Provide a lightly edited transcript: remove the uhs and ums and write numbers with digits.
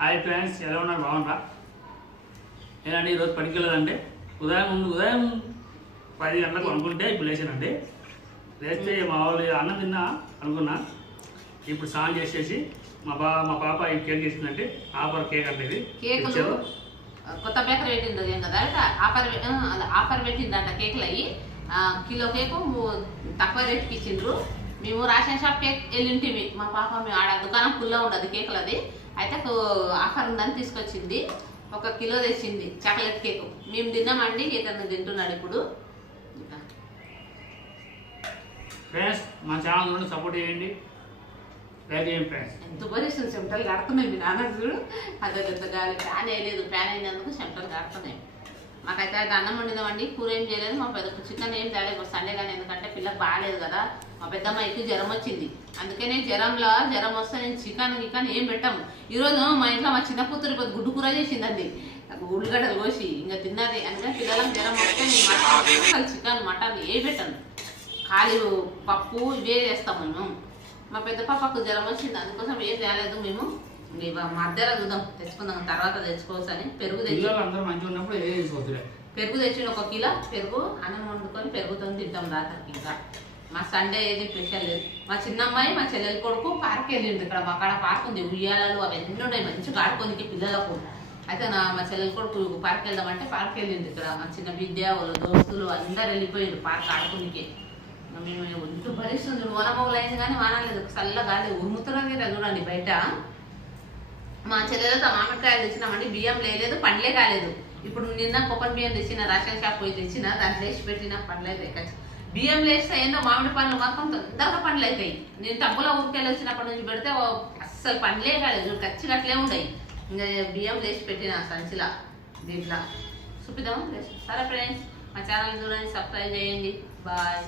Hi friends, ఎలా ఉన్నారు? బాగున్నారా? నేనండి ఈరోజు పనికి వెళ్ళదంటే ఉదయం 10 గంటలకు అనుకుంటే ఇప్పుడు లేచానండి. లేస్తే మా వాళ్ళు అన్నం తిన్నా అనుకున్నా. ఇప్పుడు స్నానం చేసేసి మా పాప ఈ కేక్ చేసిందంటే ఆఫర్ కేక్ అంటే ఇది కేకులు కొత్త బేకరీ పెట్టింది కదా, ఆఫర్ పెట్టిందంట. కేకులు అయ్యి కిలో కేకు తక్కువ రేట్కి ఇచ్చిండ్రు. మేము రేషన్ షాప్ కేక్ వెళ్ళింటివి. మా పాప మేము ఆడ దుకాణం ఫుల్లో ఉండదు కేకులు. అది అయితే ఆఫర్ ఉందని తీసుకొచ్చింది. 1 కిలో తెచ్చింది చాక్లెట్ కేకు. మేము తిన్నామండి. ఇతను తింటున్నాడు ఇప్పుడు. ఫ్రెండ్స్, మా ఛానల్ నుండి సపోర్ట్ చేయండి, లైక్ చేయండి ఫ్రెండ్స్. ఎంత పరిస్థితుంది, చెమటలు కాడుతున్నాయి. మీ నాన్న చూడు, అదే పెద్ద గాలి ఫ్యాన్ వేయలేదు. ఫ్యాన్ అయినందుకు చెమటలు కాడుతున్నాయి. మాకైతే అయితే అన్నం వండినామండి. కూర ఏం చేయలేదు. మా పెద్ద చికెన్ ఏం తేలేదు సండే కానీ, ఎందుకంటే పిల్లకి బాగాలేదు కదా. మా పెద్దమ్మాయికి జ్వరం వచ్చింది. అందుకనే జ్వరం వస్తే నేను చికెన్ ఏం పెట్టాము. ఈరోజు మా ఇంట్లో మా చిన్న కూతురు గుడ్డు కూర చేసిందండి. ఉల్లిగడ్డలు కోసి ఇంకా తిన్నది. అందుకని పిల్లలకు జ్వరం వస్తే నేను చికెన్ మటన్ ఏ పెట్టాను. ఖాళీ పప్పు ఇవే చేస్తాము మేము. మా పెద్ద పాపకు జ్వరం వచ్చింది, అందుకోసం ఏం తేలేదు. మేము మధ్యలో చూద్దాం, తెచ్చుకుందాం, తర్వాత తెచ్చుకోవచ్చు అని. పెరుగు తెచ్చి పెరుగు తెచ్చి 1 కిలో పెరుగు అన్నం వండుకొని పెరుగుతో తింటాం రాత్రికి. ఇంకా మా సండే ఏది స్పెషల్ లేదు. మా చిన్నమ్మాయి మా చెల్లెలి కొడుకు పార్క్ వెళ్ళింది. ఇక్కడ మా కాడ పార్క్ ఉంది, ఉయ్యాలలు అవన్నీ ఉన్నాయి మంచిగా ఆడుకోనికి పిల్లలకు. అయితే మా చెల్లెలి కొడుకు పార్క్ వెళ్దామంటే పార్క్ వెళ్ళింది. ఇక్కడ మా చిన్న విద్య వాళ్ళ దోస్తులు అందరు వెళ్ళిపోయింది పార్క్ ఆడుకోనికి. మేము ఒంటు భరిస్తుంది. మొగలు అయింది కానీ వానలేదు, చల్లగా గాలి ఉరుముతున్నది కదా చూడండి బయట. మా చెల్లెలతో మామిడికాయలు తెచ్చినామండి. బియ్యం లేదు, పండ్లే కాలేదు. ఇప్పుడు నిన్న కొబ్బరి బియ్యం తెచ్చిన, రేషన్ షాప్ పోయి తెచ్చిన, దాంట్లో వేసి పెట్టిన పండ్లే లేక. బియ్యం లేస్తే ఏందో మామిడి పండ్లు మాత్రం తొందరగా పండ్లు అవుతాయి. నేను టబ్బులో ఊరికెళ్ళి వచ్చినప్పటి నుంచి పెడితే అస్సలు పండ్లే కాలేదు, కచ్చి కట్లే ఉన్నాయి. ఇంకా బియ్యం లేచి పెట్టిన సంచిలా దీంట్లో చూపిద్దాం. సరే ఫ్రెండ్స్, మా ఛానల్ చూడండి, సబ్స్క్రైబ్ చేయండి. బాయ్.